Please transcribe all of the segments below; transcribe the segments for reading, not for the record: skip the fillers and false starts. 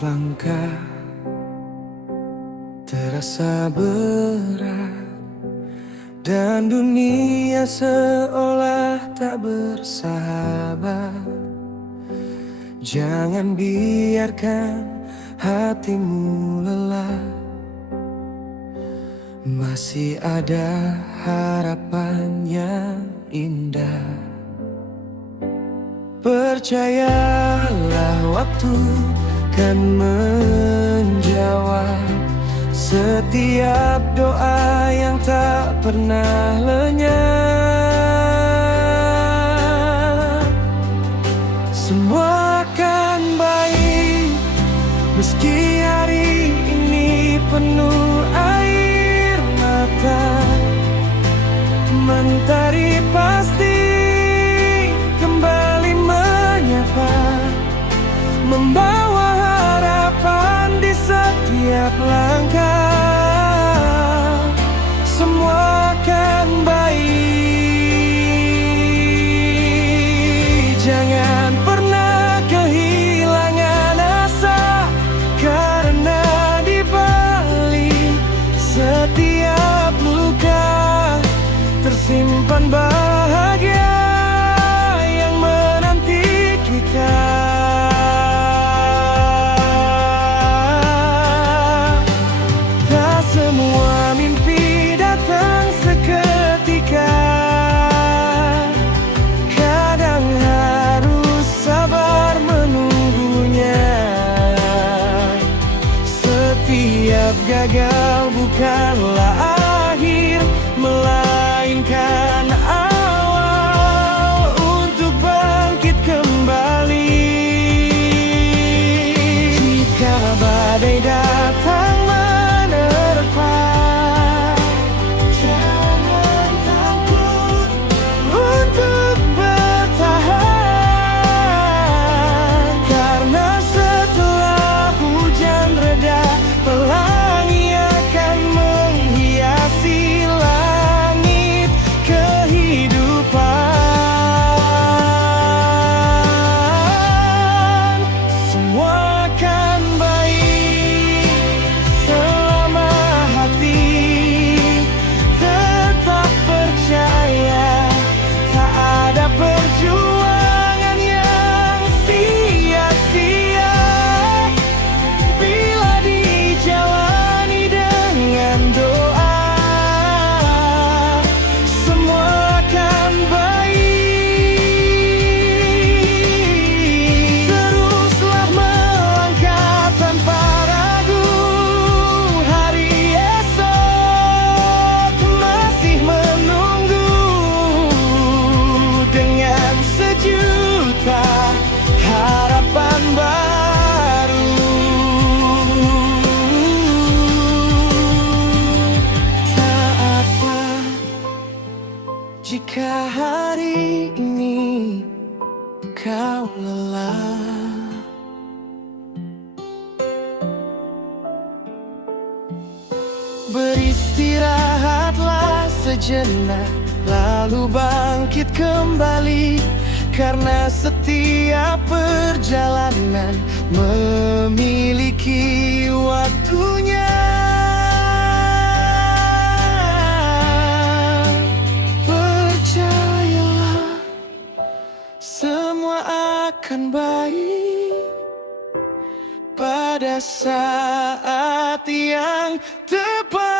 langkah terasa berat, dan dunia seolah tak bersahabat. Jangan biarkan hatimu lelah, masih ada harapan yang indah. Percayalah, waktu kan menjawab setiap doa yang tak pernah lenyap. Semua akan baik, meski hari ini penuh air mata. Mentari pasti kembali menyapa, membawa harapan di setiap langkah. Semua akan baik. Jangan pernah kehilangan asa, karena di balik setiap luka tersimpan bahagia yang menanti kita. Tak semua mimpi datang seketika, kadang harus sabar menunggunya. Setiap gagal bukanlah akhir, melainkan awal untuk bangkit kembali. Jika badai datang menerpa, jangan takut untuk bertahan, karena setelah hujan reda, pelangi akan menghiasi langit kehidupan. Semua akan baik selama hati tetap percaya. Tak ada perjuangan yang sia-sia bila dijalani dengan doa. Semua akan baik. Teruslah melangkah tanpa ragu, hari esok masih menunggu. Dengan sejuta harapan baru, tak apa jika hari ini kau lelah. Beristirahatlah sejenak, lalu bangkit kembali, karena setiap perjalanan memiliki waktunya. Percayalah, semua akan baik pada saat yang tepat.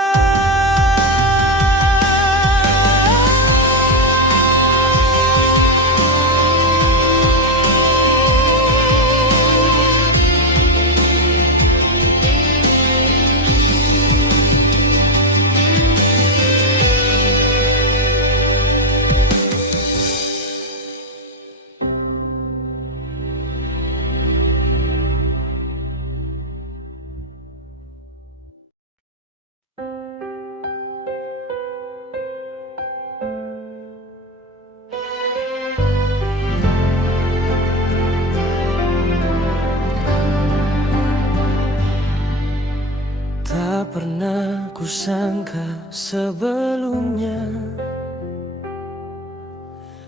Tak pernah kusangka sebelumnya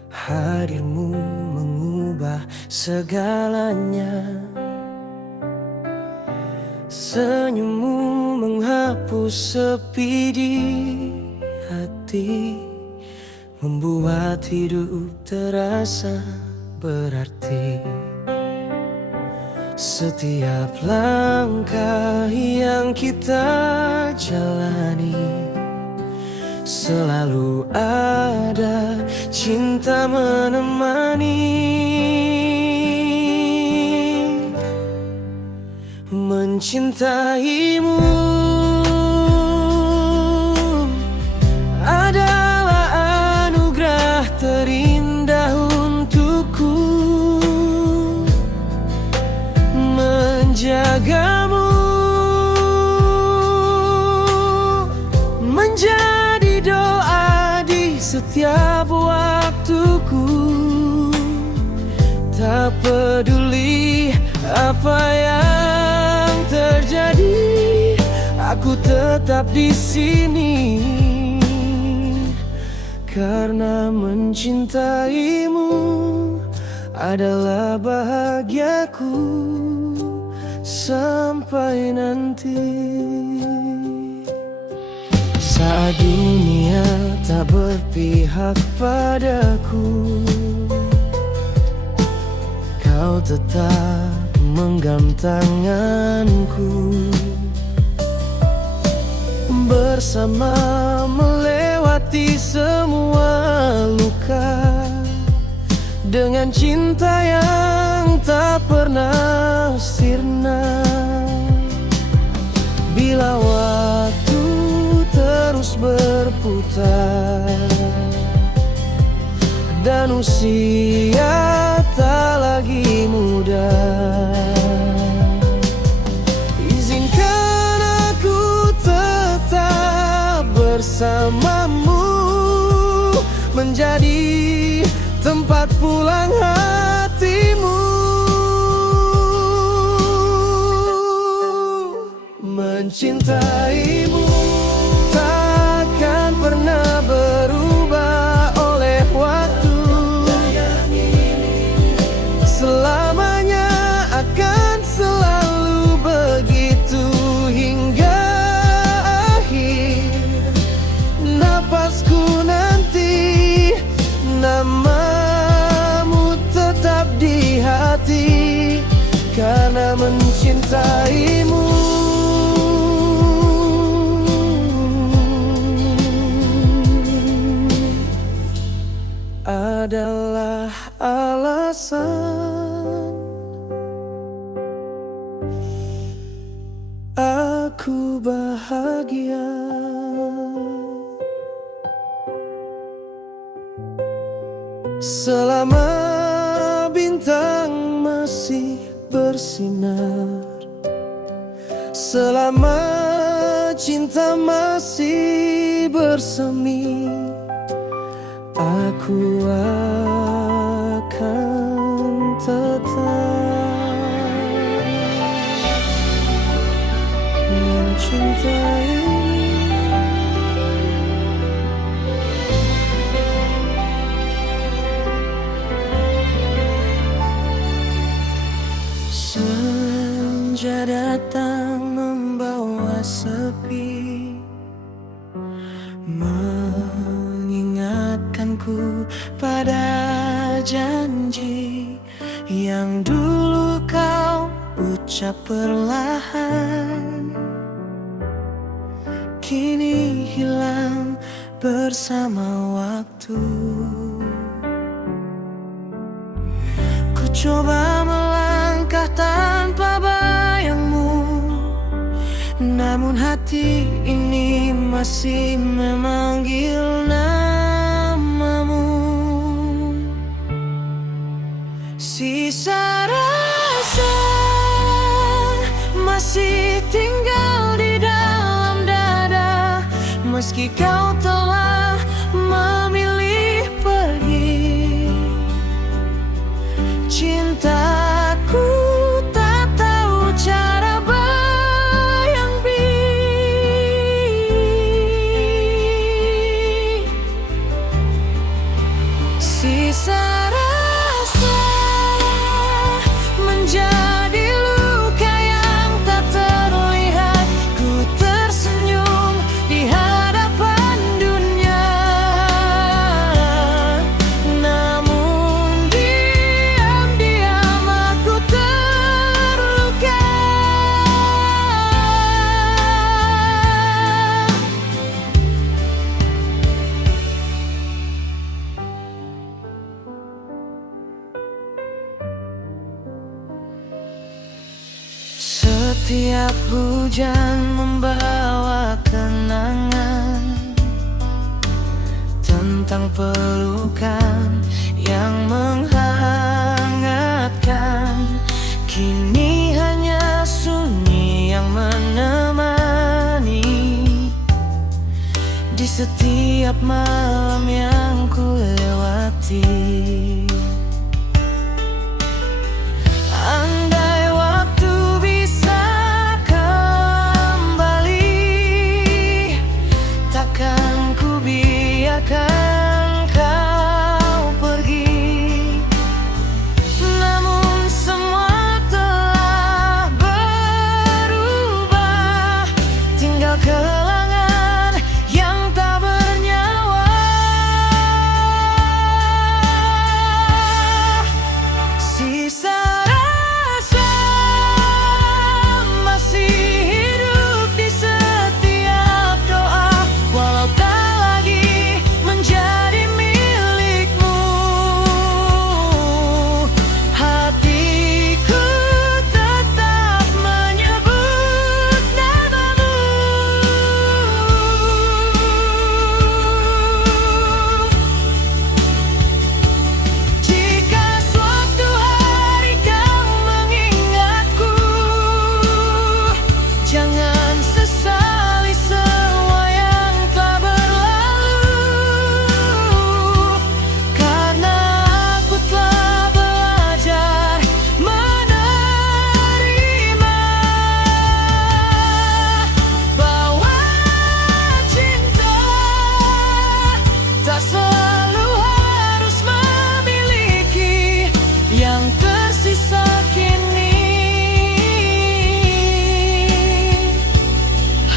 hadirmu mengubah segalanya. Senyummu menghapus sepi di hati, membuat hidup terasa berarti. Setiap langkah yang kita jalani, selalu ada cinta menemani. Mencintaimu adalah anugerah terindah untukku. Menjagamu menjadi doa di setiap waktuku. Tak peduli apa yang terjadi, aku tetap di sini karena mencintaimu adalah bahagiaku sampai nanti. Saat dunia tak berpihak padaku, kau tetap menggenggam tanganku. Bersama melewati semua luka, dengan cinta yang tak pernah sirna. Bila waktu terus berputar dan usia tak lagi muda, izinkan aku tetap bersamamu, menjadi tempat pulang hatimu. Mencintaimu takkan pernah berubah oleh waktu. Selamanya akan selalu begitu hingga akhir napasku nanti. Namamu tetap di hati karena mencintaimu. Adalah alasan aku bahagia. Selama bintang masih bersinar, selama cinta masih bersemi, aku akan tetap mencintaimu. Senja datang membawa sepi, mengingatkanku pada janji yang dulu kau ucap perlahan, kini hilang bersama waktu. Ku coba melangkah tanpa bayangmu, namun hati ini masih memanggil namamu. Sisa rasa masih tinggal di dalam dada, meski kau telah memilih pergi. Cintaku tak tahu cara sisa rasa Setiap hujan membawa kenangan tentang pelukan yang menghangatkan. Kini hanya sunyi yang menemani di setiap malam yang ku lewati. Andai waktu bisa kembali, takkan ku biarkan kau pergi. Namun semua telah berubah, tinggal kenangan yang tak bernyawa. Sisa rasa masih hidup di setiap doa, walau tak lagi menjadi milikmu. Hatiku tetap menyebut namamu. Jika suatu hari kau mengingatku, jangan sesali semua yang telah berlalu, karena aku telah belajar menerima bahwa cinta tak selalu harus memiliki. Yang tersisa kini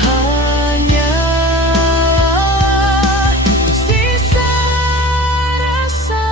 hanyalah sisa rasa.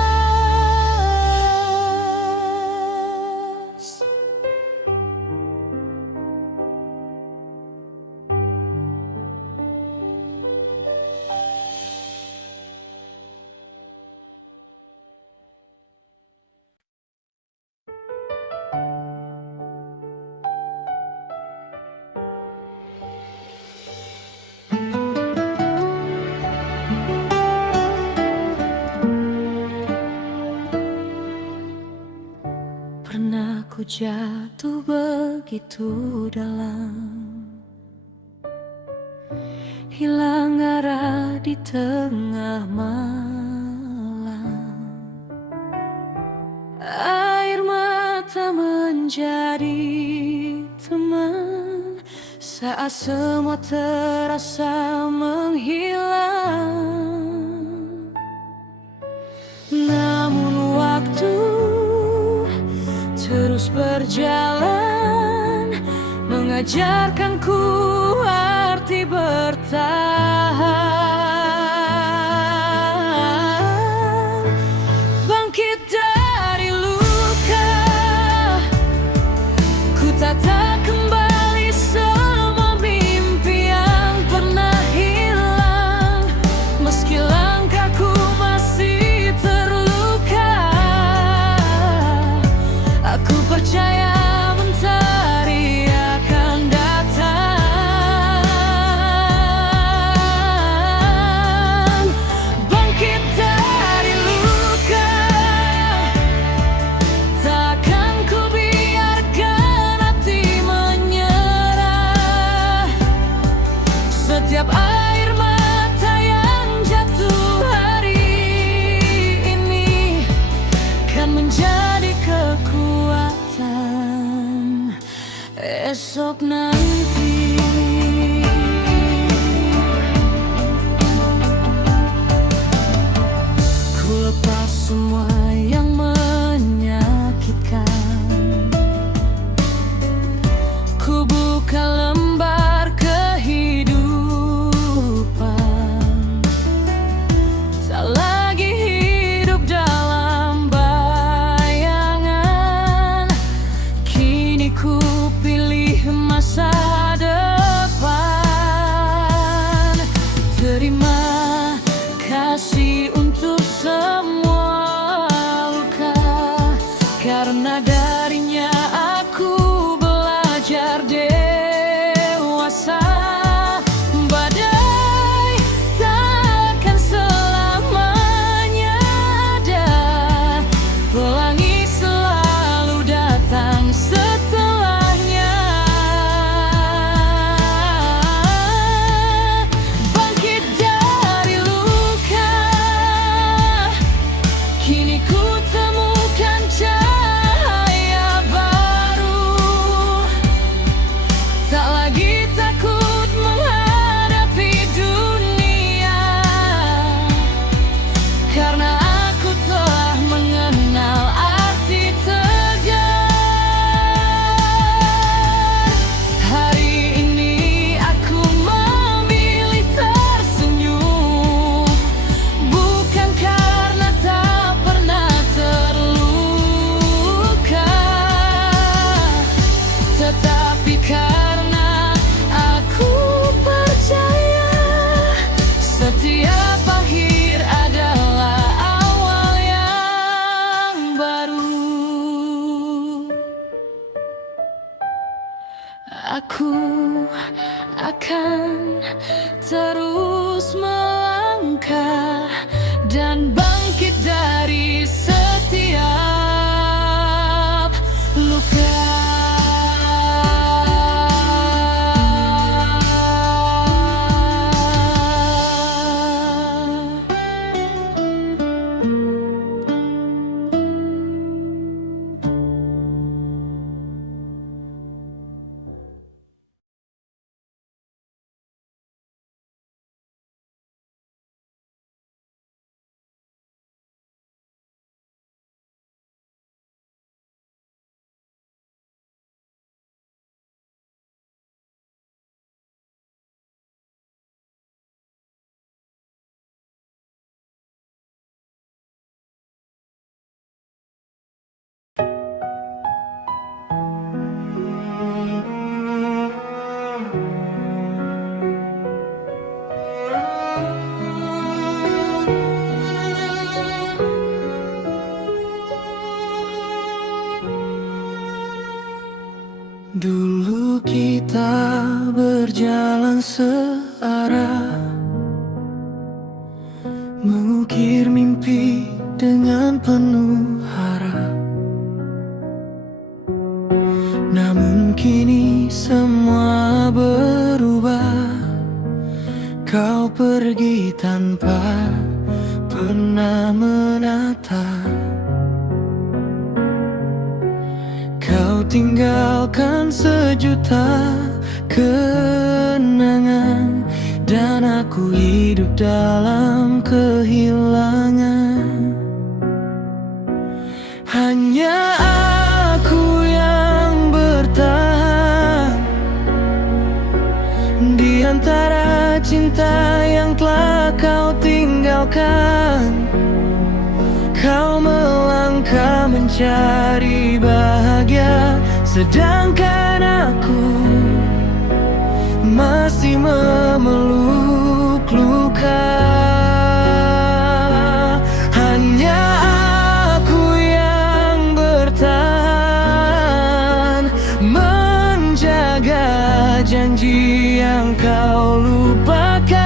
Pernah ku jatuh begitu dalam, hilang arah di tengah malam. Air mata menjadi teman saat semua terasa menghilang. Namun waktu terus berjalan, mengajarkanku arti bertahan. Bangkit dari luka, ku tata kembali semua mimpi yang pernah hilang. Meski langkahku masih terluka, aku percaya mentari akan datang. Bangkit dari luka, takkan ku biarkan hati menyerah. Setiap air mata yang jatuh hari ini kan menjadi kekuatan esok nanti. Ku lepas semua yang menyakitkan, ku buka lembar kehidupan. Tak lagi hidup dalam bayangan, kini ku pilih masa terus melangkah dan bangkit dari setiap luka. Dulu kita berjalan searah, mengukir mimpi dengan penuh harap. Namun kini semua berubah, kau pergi tanpa pernah menatap. Kau tinggalkan sejuta kenangan, dan aku hidup dalam kehilangan. Hanya aku yang bertahan di antara cinta yang telah kau tinggalkan. Kau melangkah mencari bahagia, sedangkan aku masih memeluk luka. Hanya aku yang bertahan, menjaga janji yang kau lupakan.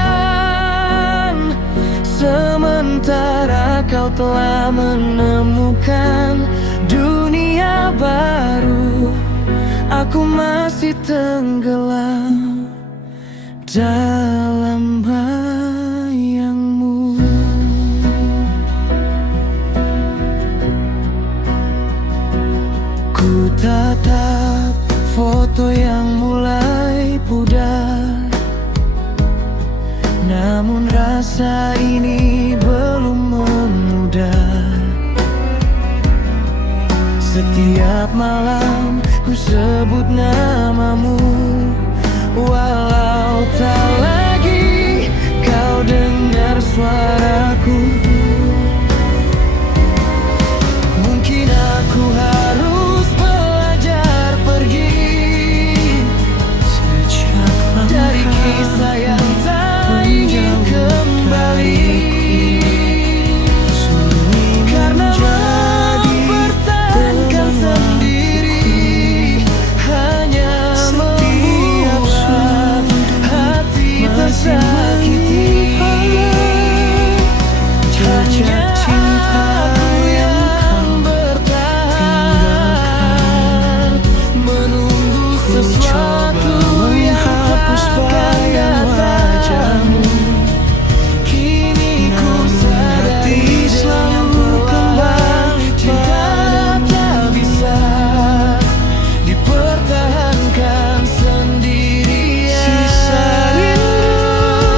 Sementara kau telah menemukan dunia baru, aku masih tenggelam dalam bayangmu. Ku tatap foto yang mulai pudar, namun rasa ini belum memudar. Setiap malam ku sebut namamu, walau tak lagi kau dengar suaraku. Mungkin aku harus belajar pergi dari kisah yang tak ingin kembali, karena mempertahankan sendiri hanya membuat hati tersakiti. Hanya aku yang bertahan, menunggu sesuatu yang takkan datang. Kini ku sadari selalu kembali, cinta tak bisa dipertahankan sendirian. Sisa rindu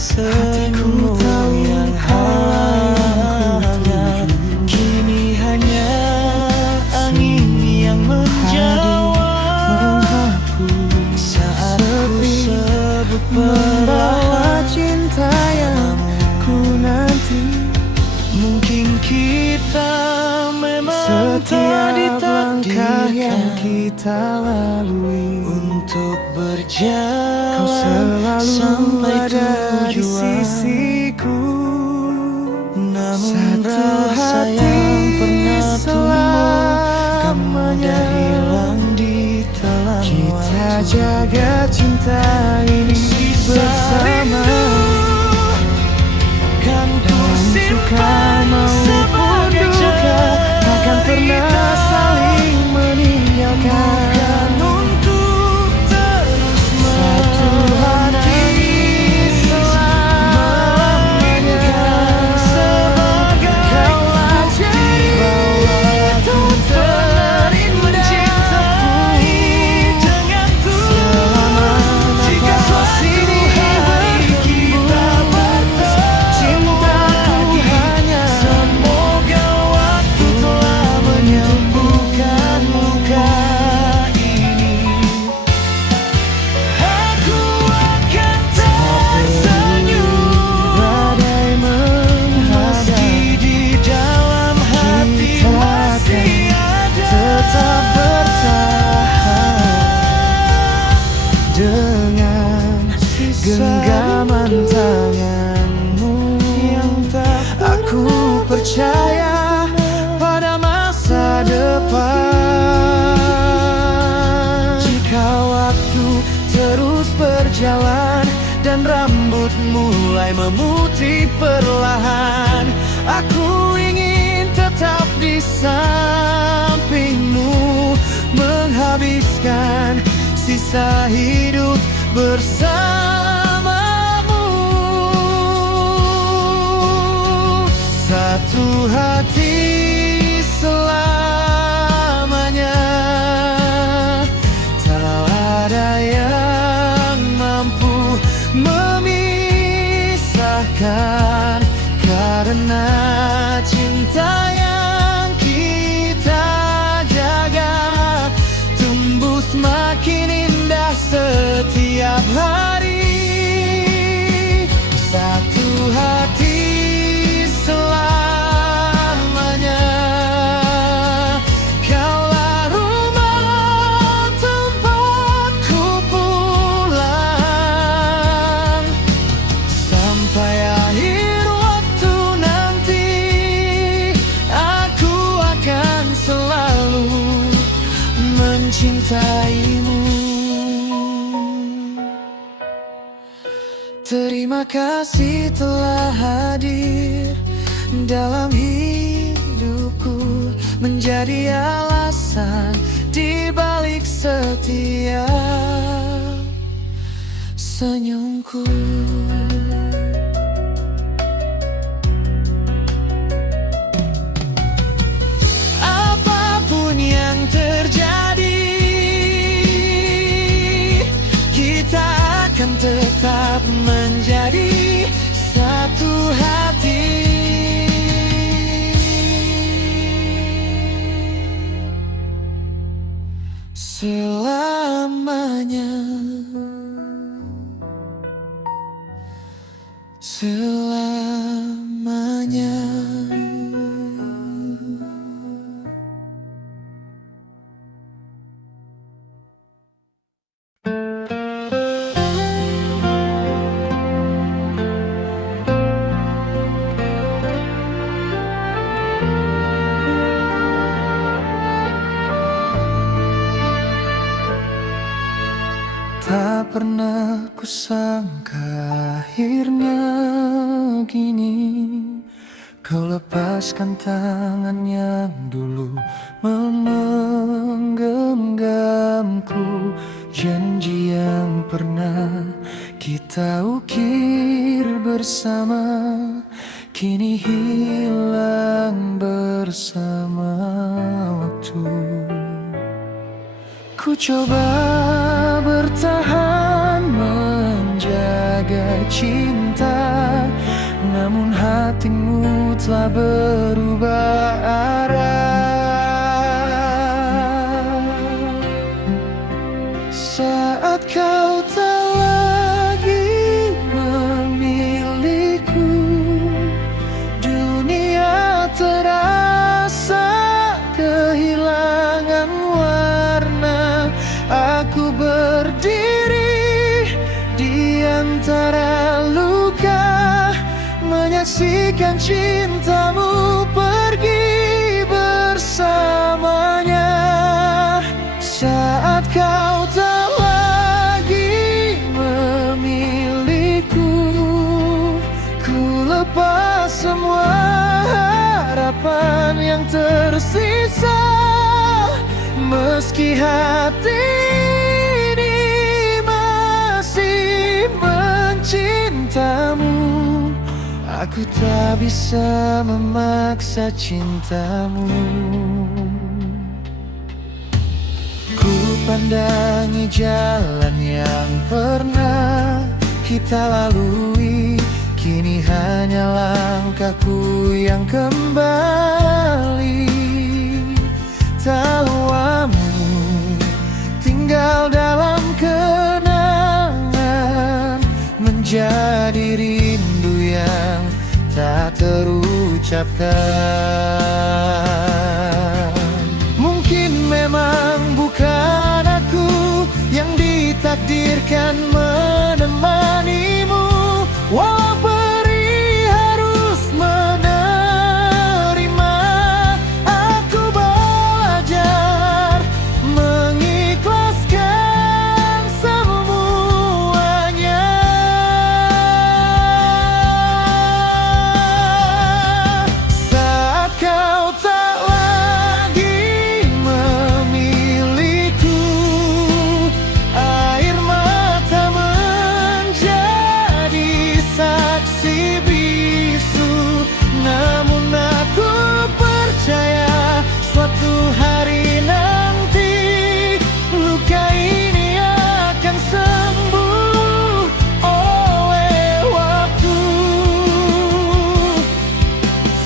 senyummu yang hangat. Kini hanya angin yang menjawab saat ku sebut membawa cinta yang ku nanti. Mungkin kita memang telah ditakdirkan yang kita lalui untuk berjalan. Kau selalu sampai ada di sisiku. Namun rasa yang pernah tumbuh kan mudah hilang di telan waktu. Kita jaga cinta ini bersama. Kan ku simpan maupun duka, takkan pernah saling meninggalkan. Bukan untuk terus satu hati selamanya. Kaulah jadi bawaku mencintai dengan tulus. Jika suatu hari kita bertemu, semoga waktu telah menyembuhkan luka ini. Aku akan tersenyum badai meski di dalam hati masih ada. Tetap bertahan dengan genggaman tanganmu yang tak aku percaya pada masa depan. Jika waktu terus berjalan dan rambut mulai memutih perlahan, aku ingin tetap di sampingmu, menghabiskan sisa hidup bersamamu. Satu hati selamanya. Tak ada yang mampu memisahkan, karena cinta yang kita jaga tumbuh semakin indah setiap hari. Satu hati selamanya. Kaulah rumah tempatku pulang sampai akhir waktu nanti. Aku akan selalu mencintaimu. Terima kasih telah hadir dalam hidupku, menjadi alasan di balik setiap senyumku. Apapun yang terjadi, kita akan tetap menjadi satu hati. Selamanya. Selamanya. Tak pernah kusangka akhirnya gini, kau lepaskan tangan yang dulu menggenggamku. Janji yang pernah kita ukir bersama kini hilang bersama waktu. Ku coba bertahan menjaga harga cinta, namun hatimu telah berubah arah. Saat kau tak lagi memilikiku, dunia terasa kehilangan warna. Aku berdiri di antara luka, menyaksikan cintamu pergi bersamanya. Saat kau tak lagi memilikiku, ku lepas semua harapan yang tersisa. Meski hati ini masih mencintamu, aku tak bisa memaksa cintamu. Ku pandangi jalan yang pernah kita lalui, kini hanya langkahku yang kembali. Tawamu tinggal dalam kenangan, menjadi rindu yang tak terucapkan. Mungkin memang bukan aku yang ditakdirkan menemanimu, walau perih harus menerima. Aku belajar mengikhlaskan semuanya. Saat kau tak lagi memilikiku, air mata menjadi saksi bisu. Namun aku percaya suatu hari nanti luka ini akan sembuh oleh waktu.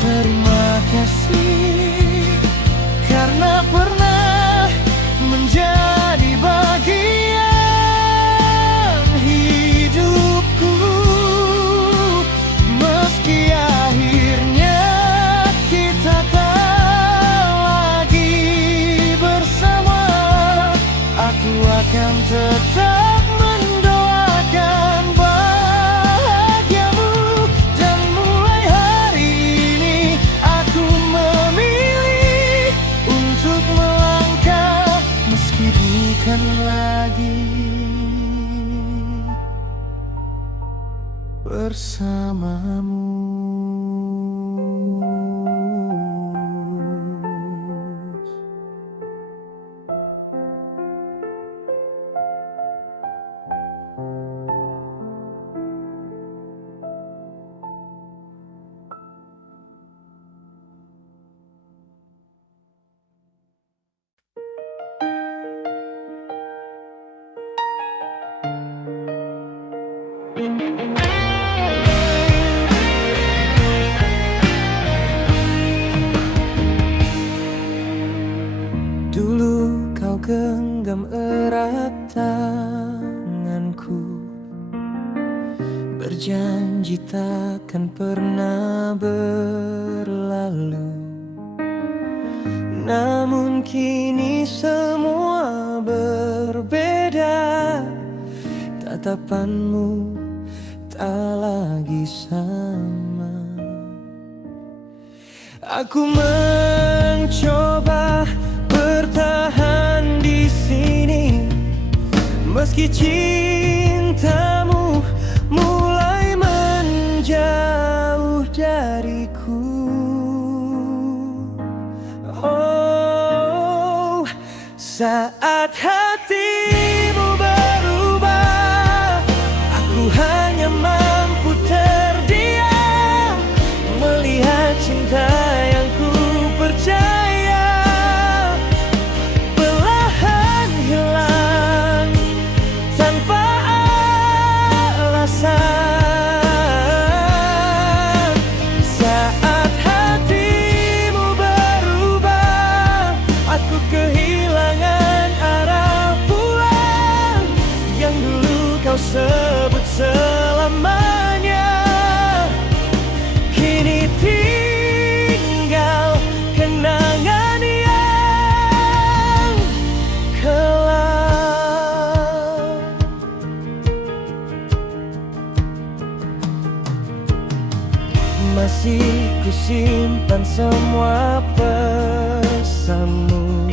Terima kasih karena pernah menjadi bagian hidupku. Meski akhirnya kita tak lagi bersama, aku akan tetap mendoakan bahagiamu. Dan mulai hari ini aku memilih untuk melangkah, meski bukan lagi bersamamu. Dulu kau genggam erat tanganku, berjanji takkan pernah berlalu. Namun kini semua berbeda, tatapanmu tak lagi sama. Aku mencoba bertahan di sini, meski cintamu mulai menjauh dariku. Oh, saat hatimu berubah, aku hanya mampu terdiam, melihat cinta yang ku percaya perlahan hilang tanpa alasan. simpan semua pesanmu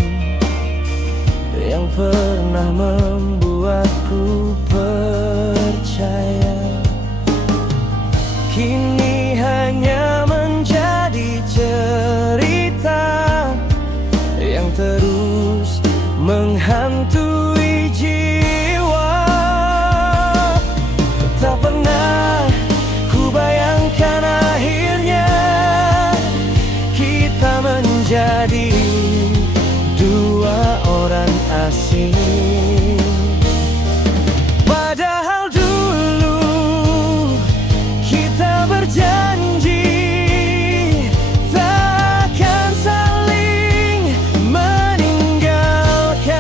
yang pernah membuatku percaya. Kini hanya menjadi cerita yang terus menghantui jiwa. Tak pernah ku bayangkan akhirnya kita menjadi dua orang asing. Padahal dulu kita berjanji takkan saling meninggalkan.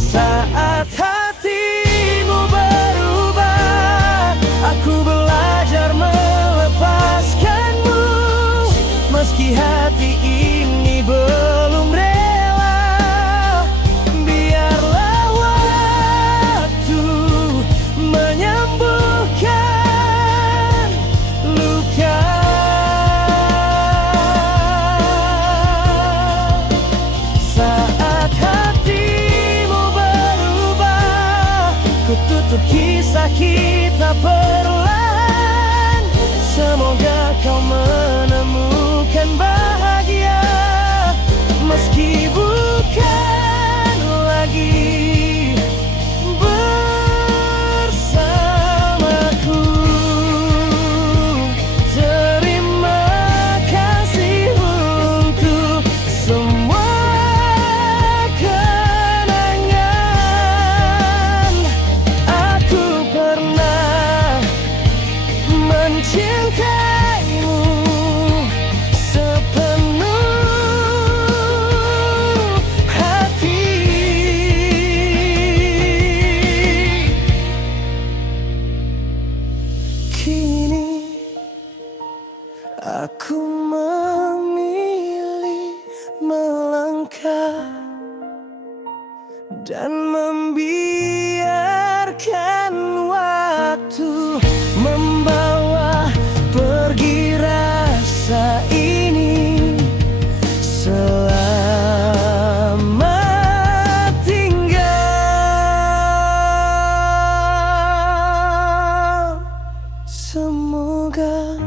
Saat hatimu berubah, aku belajar melepaskanmu. Meski hati ini belum rela, biarlah waktu menyembuhkan luka. Saat hatimu berubah, ku tutup kisah kita perlahan. Semoga kau menemukan bahagia, meski bukan lagi bersamaku. Terima kasih untuk semua kenangan. Aku pernah mencintaimu sepenuh hati. Kini aku memilih melangkah dan membiarkan waktu membawa pergi rasa ini. Selamat tinggal. Semoga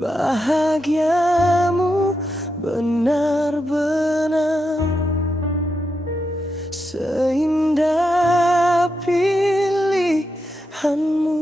bahagiamu benar-benar seindah pilihanmu.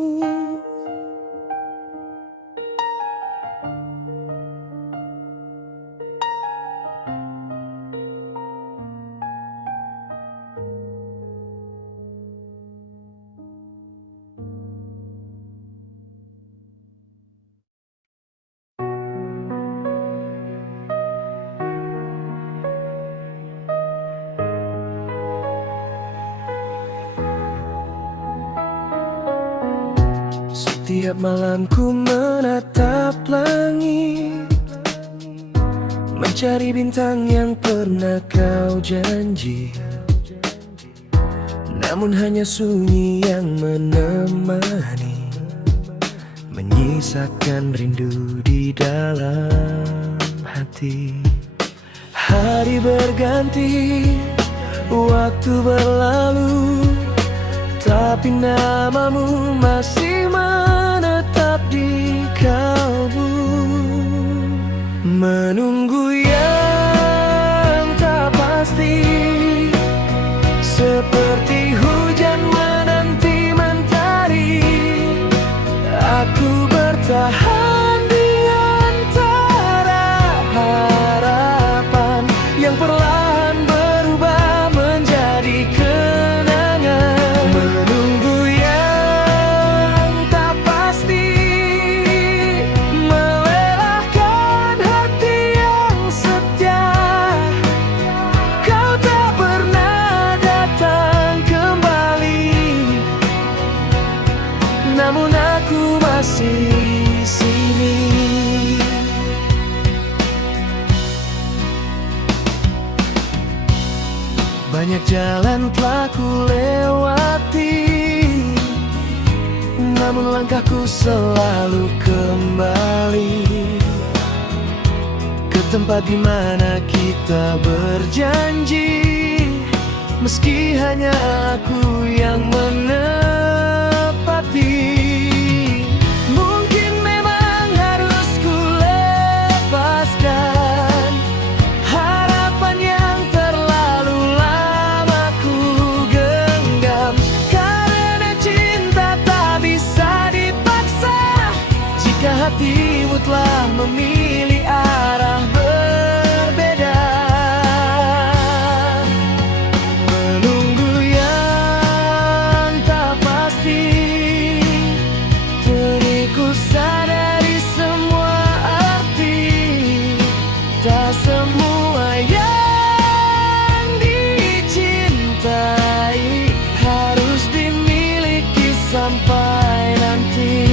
Setiap malam ku menatap langit, mencari bintang yang pernah kau janji. Namun hanya sunyi yang menemani, menyisakan rindu di dalam hati. Hari berganti, waktu berlalu, tapi namamu masih menetap di kalbu. Menunggu yang tak pasti, seperti hujan menanti mentari. Aku bertahan di antara harapan yang perlahan berubah menjadi kenangan. Menunggu yang tak pasti, melelahkan hati yang setia. Kau tak pernah datang kembali, namun aku masih di sini. Banyak jalan telah ku lewati, namun langkahku selalu kembali ke tempat di mana kita berjanji. Meski hanya aku yang menepati, mungkin memang harus ku lepaskan harapan yang terlalu lama ku genggam. Karena cinta tak bisa dipaksa, jika hatimu telah memilih arah berbeda. Menunggu yang tak pasti, diriku sadari semua arti. Tak semua yang dicintai harus dimiliki sampai nanti.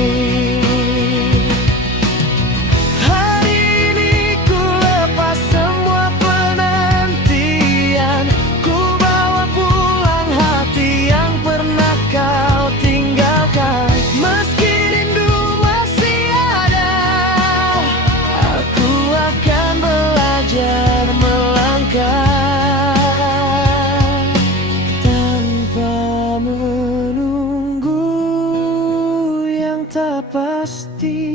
Tak pasti.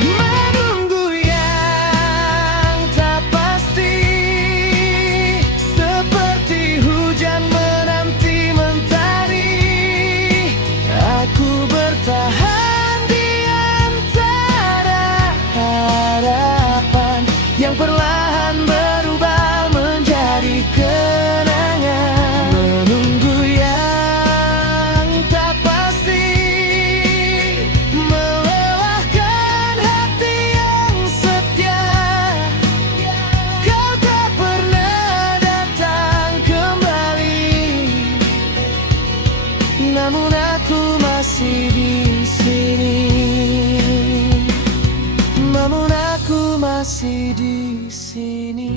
Menunggu yang tak pasti, seperti hujan menanti mentari. Aku bertahan di antara harapan yang perlahan berubah menjadi kenangan. Menunggu yang tak pasti, melelahkan hati yang setia. Kau tak pernah datang kembali, namun aku masih di sini. Namun aku masih di sini.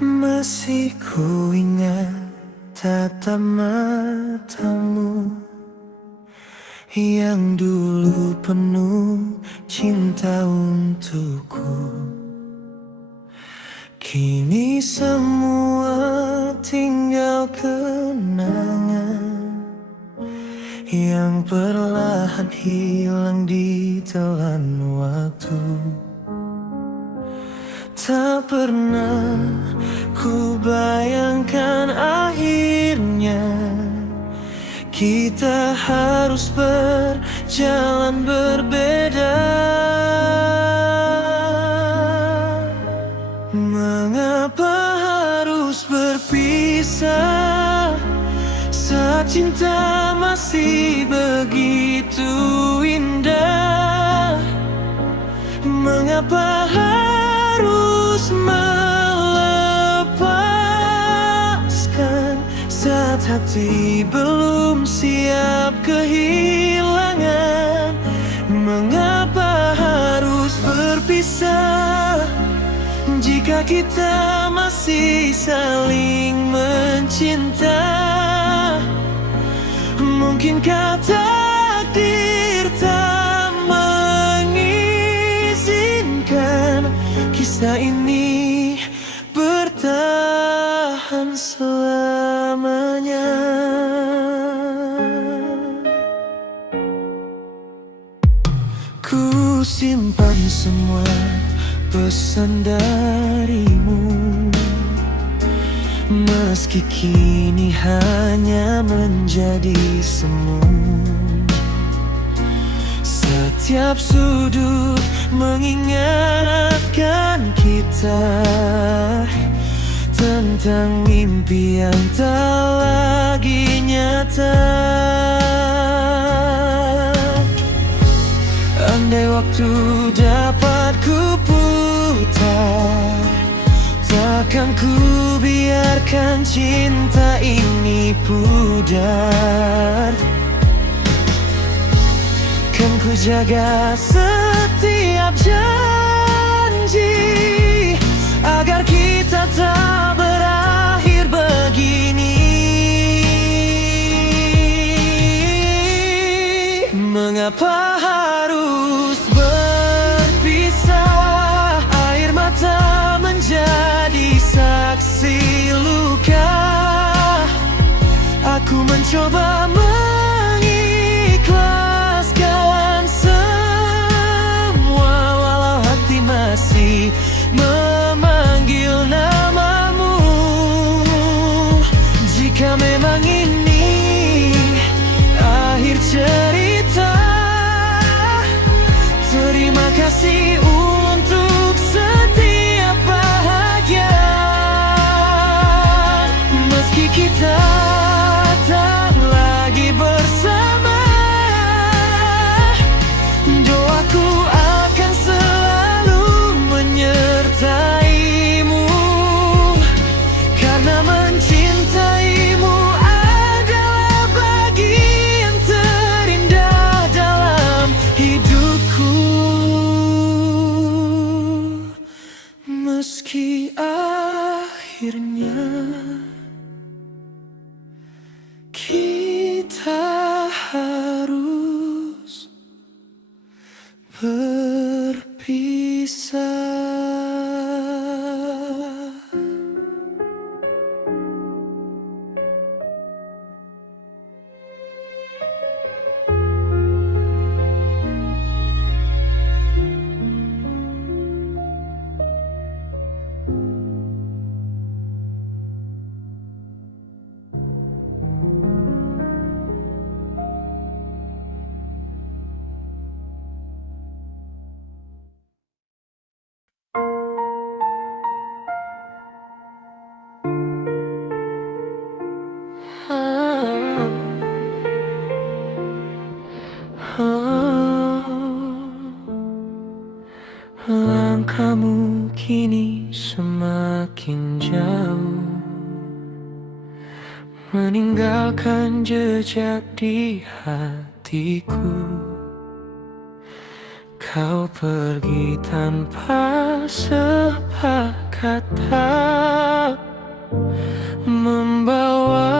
Masih ku ingat tatap matamu yang dulu penuh cinta untukku. Kini semua tinggal kenangan yang perlahan hilang di telan waktu. Tak pernah ku bayangkan akhirnya kita harus berjalan berbeda. Mengapa harus berpisah saat cinta masih begitu indah? Mengapa harus melepaskan saat hati belum siap kehilangan? Mengapa harus berpisah jika kita masih saling mencinta? Mungkinkah takdir tak mengizinkan kisah ini bertahan selamanya? Ku simpan semua pesan darimu, meski kini hanya menjadi semu. Tiap sudut mengingatkan kita tentang mimpi yang tak lagi nyata. Andai waktu dapat ku putar, takkan ku biarkan cinta ini pudar. Kan ku jaga setiap janji agar kita tak berakhir begini. Mengapa harus berpisah? Air mata menjadi saksi luka. Aku mencoba mengikhlaskan semua, walau hati masih memanggil namamu. Jika memang ini akhir cerita, terima kasih untuk setiap bahagia. Meski kita tak lagi bersama, doaku akan selalu menyertaimu. Karena mencintaimu adalah bagian terindah dalam hidupku. Meski akhirnya kita harus berpisah. Langkahmu kini semakin jauh, meninggalkan jejak di hatiku. Kau pergi tanpa sepakata, membawa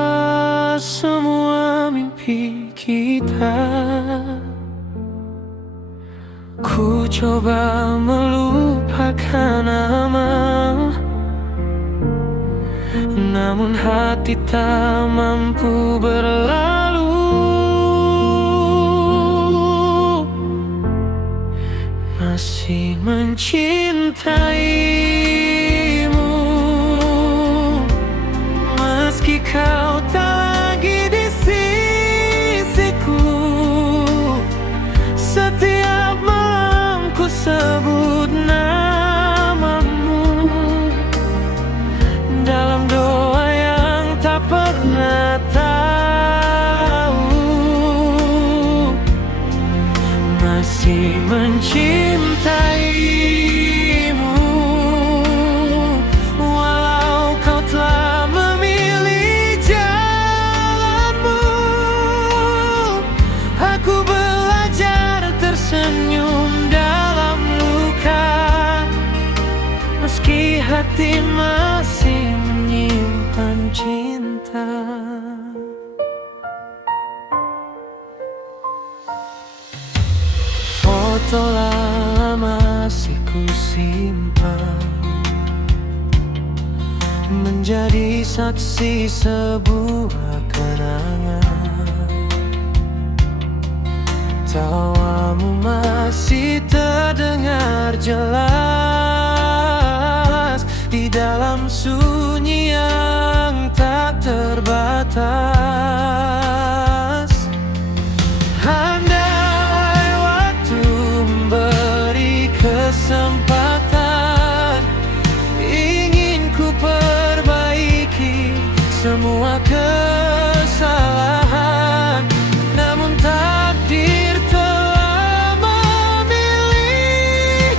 semua mimpi kita. Ku coba melupakan nama, namun hati tak mampu berlalu. Masih mencintaimu, meski kau tak lagi di sisiku. Setiap malam ku sebut namamu dalam doa yang tak pernah tahu. Masih mencintaimu, walau kau telah memilih jalanmu. Aku belajar tersenyum dalam luka, meski hati masih menyimpan cinta. Foto lama masih ku simpan, menjadi saksi sebuah kenangan. Tawamu masih terdengar jelas di dalam sunyi yang tak terbatas. Andai waktu kesalahan, namun takdir telah memilih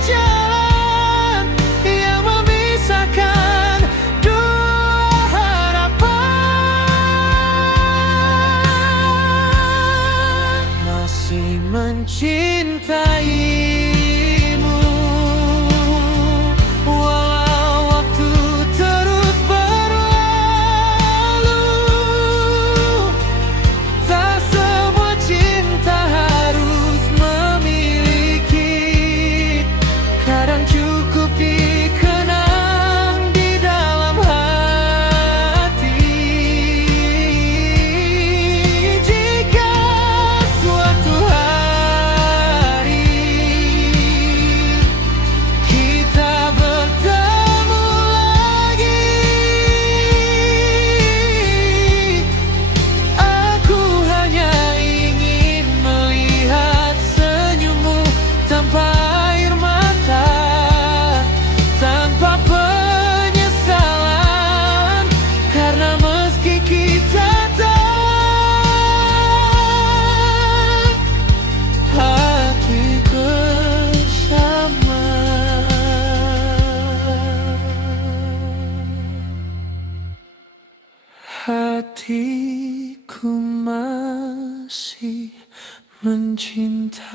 jalan yang memisahkan dua harapan. Masih mencintaimu walau waktu terus berlalu. Tak semua cinta harus memiliki, kadang cukup dikenang di dalam hati. Jika suatu hari kita bertemu lagi, aku hanya ingin melihat senyummu tanpa air mata, tanpa penyesalan. Karena meski kita tak hati bersama. Hatiku masih mencintaimu.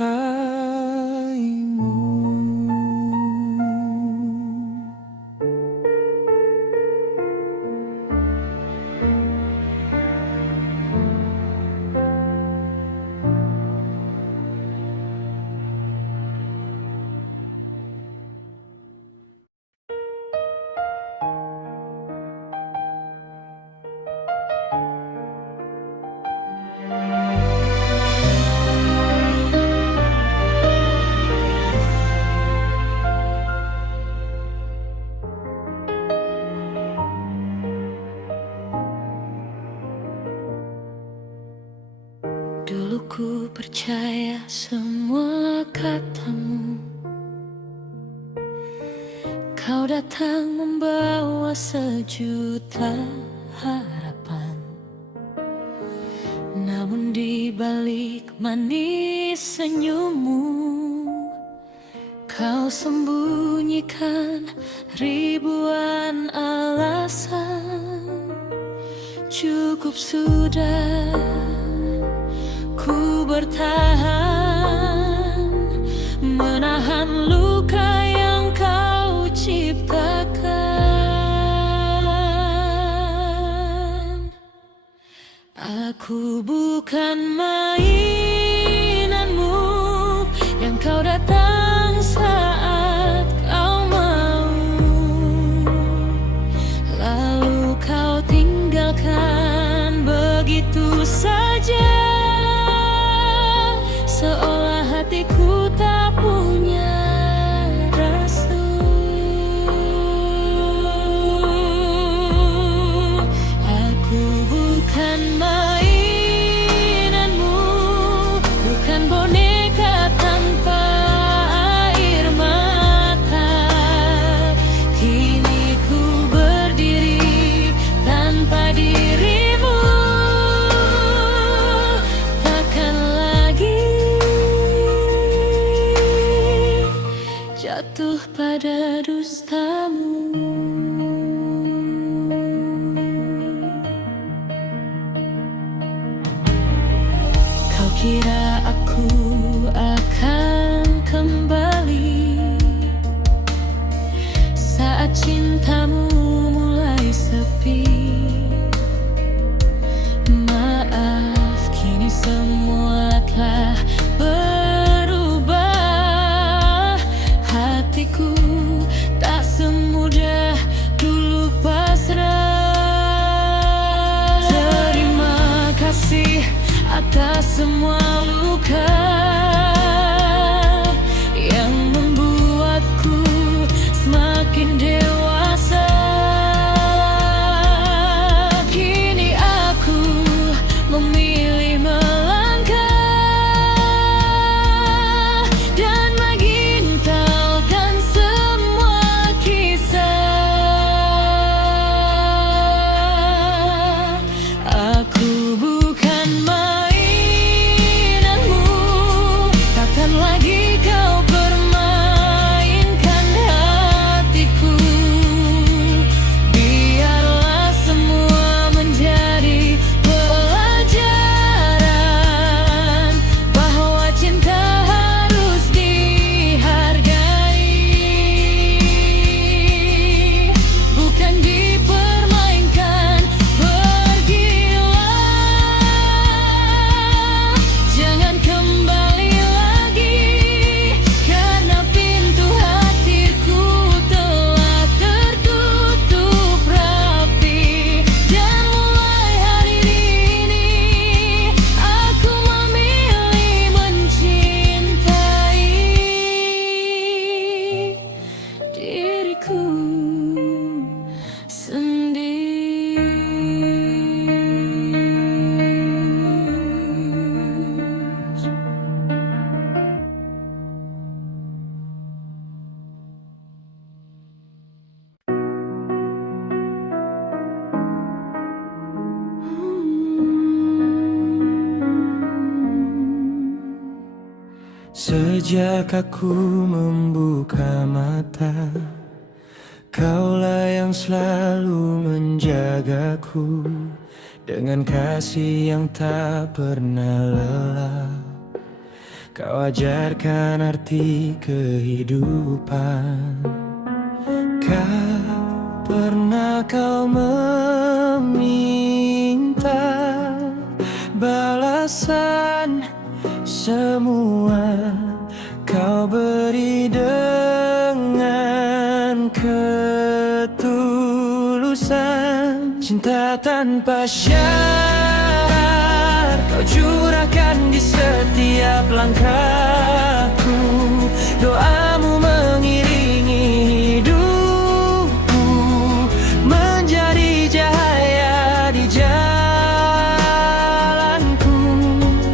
Dulu ku percaya semua katamu, kau datang membawa sejuta harapan. Namun di balik manis senyummu, kau sembunyikan ribuan alasan. Cukup sudah ku bertahan, menahan luka yang kau ciptakan. Aku bukan mainanmu yang kau datang saat kau mau, lalu kau tinggalkan begitu saja, seolah hatiku tak punya rasa. Aku bukan mainanmu, bukan boneka tanpa air mata. Kini ku berdiri tanpa dirimu, takkan lagi jatuh pada dustamu. Kau kira aku akan kembali saat cintamu mulai sepi. Maaf, kini semua telah berubah. Hatiku tak semudah dulu pasrah. Terima kasih atas semua luka yang membuatku semakin dewasa. Kini aku memilih melangkah dan mengintalkan semua kisah. Sejak aku membuka mata, Kaulah yang selalu menjagaku dengan kasih yang tak pernah lelah. Kau ajarkan arti kehidupan. Pernah kau meminta balasan? Semua kau beri dengan ketulusan. Cinta tanpa syarat kau curahkan di setiap langkahku. Doamu mengiringi hidupku, menjadi cahaya di jalanku.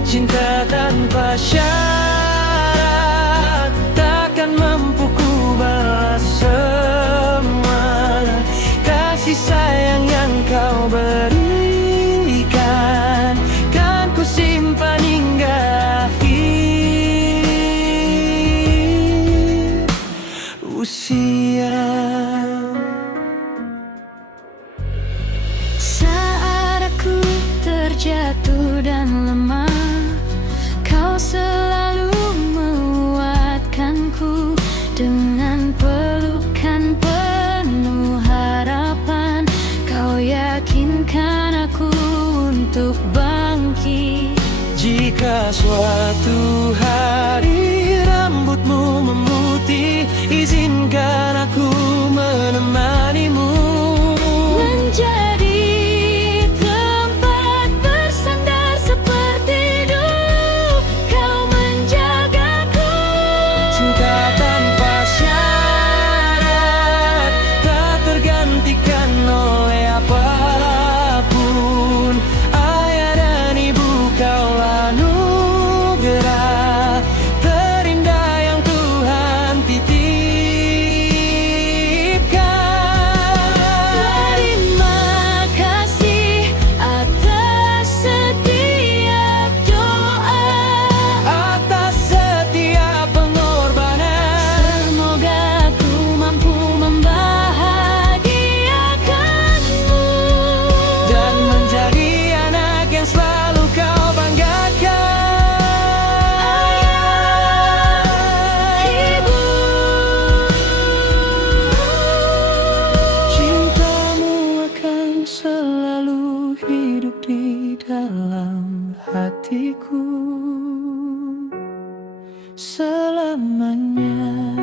Cinta tanpa syarat takkan mampu ku balas semua kasih sayang yang kau berikan. Kan ku simpan hingga akhir usia. Saat aku terjatuh dan lemah, Kau selalu menguatkanku dengan pelukan penuh harapan. Kau yakinkan aku untuk bangkit. Jika suatu hari rambutmu memutih, izinkan aku menemanimu. Menjadi tempat bersandar seperti dulu, Kau menjagaku. Cinta tanpa syarat tak tergantikan oleh apapun. Ayah dan ibu kaulah anugerah terindah yang Tuhan titipkan. Terima kasih atas setiap doa, Atas setiap pengorbanan, semoga ku mampu membahagiakanmu dan menjadi anak yang selalu kau banggakan. Ibu. Cintamu akan selalu hidup di dalam hatiku selamanya.